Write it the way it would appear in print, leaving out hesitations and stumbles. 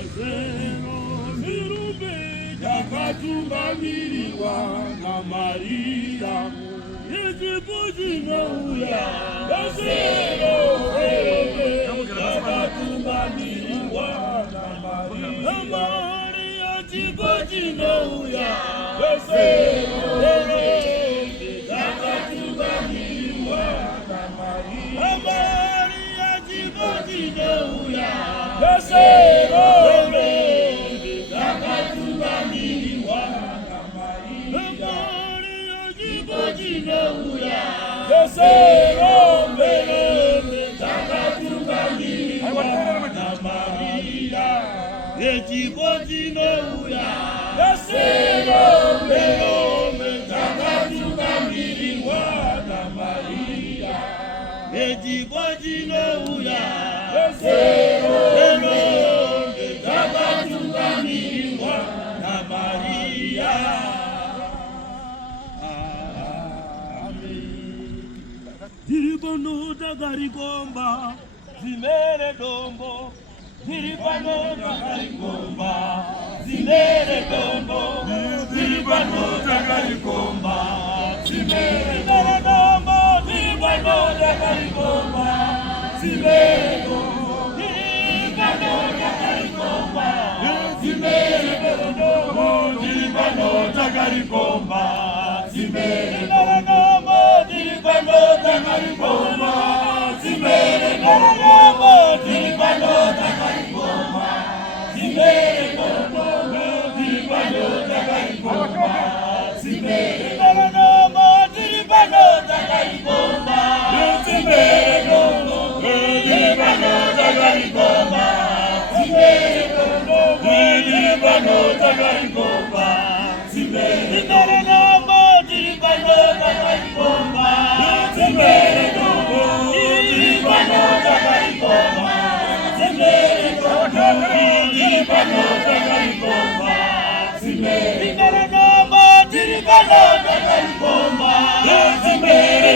Yasero zirumbe yakatunganiriwa na Maria Yechipojinouya Yasero yakatunganiriwa na Maria Yechipojinouya Yasero yakatunganiriwa na Maria Yechipojinouya Yasero yakatunganiriwa na Maria Yechipojinouya Yasero yakatunganiriwa na Maria Yechipojinouya Yasero yakatunganiriwa na Maria Yechipojinouya Yasero yakatunganiriwa na Maria. Diripano takarikomba zimere dombo Diripano takarikomba zimere dombo Diripano takarikomba zimere dombo Diripano takarikomba zimere dombo Diripano takarikomba zimere dombo Diripano takarikomba zimere dombo Diripano takarikomba zimere dombo Diripano takarikomba zimere dombo Diripano takarikomba zimere dombo Diripano takarikomba zimere dombo Diripano takarikomba zimere dombo Diripano takarikomba zimere dombo Diripano takarikomba zimere dombo Diripano takarikomba zimere dombo Diripano takarikomba zimere dombo Diripano takarikomba zimere